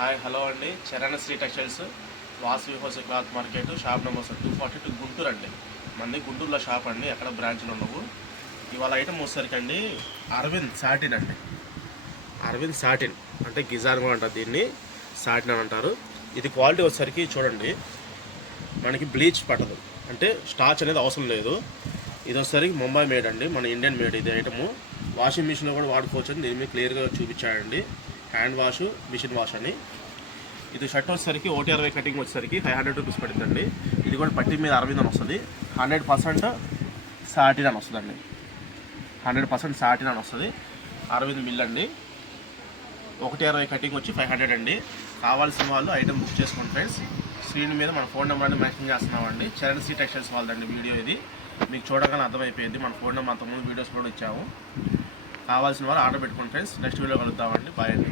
Hi hello అండి. Charanasri textiles Vasavi wholesale cloth market shop number 242 Guntur అండి. మంది గుంటూరులో షాప్ అండి, ఎక్కడ బ్రాంచ్లు ఉండవు. ఇవాళ ఐటమ్ వచ్చేసరికి అండి అరవింద్ సాటిన్ అండి. అరవింద్ సాటిన్ అంటే గిజాన్ కూడా అంటారు, దీన్ని సాటిన్ అని అంటారు. ఇది క్వాలిటీ వచ్చేసరికి చూడండి, మనకి బ్లీచ్ పట్టదు, అంటే స్టార్చ్ అనేది అవసరం లేదు. ఇది వచ్చేసరికి ముంబై మేడ్ అండి, మన ఇండియన్ మేడ్. ఇది ఐటము వాషింగ్ మిషన్లో కూడా వాడుకోవచ్చు అని దీని మీద క్లియర్గా చూపించాడండి. హ్యాండ్ వాష్, మిషన్ వాష్ అని. ఇది షర్ట్ వచ్చేసరికి 160 కటింగ్ వచ్చేసరికి 500 రూపీస్ పడుతుందండి. ఇది కూడా పట్టి మీద అరవింద్ అని వస్తుంది. 100% సాటిన్ అని వస్తుందండి. 100% సాటిన్ అని వస్తుంది. అరవింద్ మిల్ అండి. 160 కటింగ్ వచ్చి 500 అండి. కావాల్సిన వాళ్ళు ఐటమ్ బుక్ చేసుకోండి ఫ్రెండ్స్. స్క్రీన్ మీద మన ఫోన్ నెంబర్ అనేది మెన్షన్ చేస్తున్నామండి. చరణశ్రీ టెక్స్టైల్స్ వాళ్ళదండి వీడియో ఇది. మీకు చూడగానే అర్థమైపోయింది. మన ఫోన్ నెంబర్ అంతకుముందు వీడియోస్ కూడా ఇచ్చాము. కావాల్సిన వాళ్ళు ఆర్డర్ పెట్టుకోండి ఫ్రెండ్స్. నెక్స్ట్ వీడియో కలుద్దామండి. బాయ్ అండి.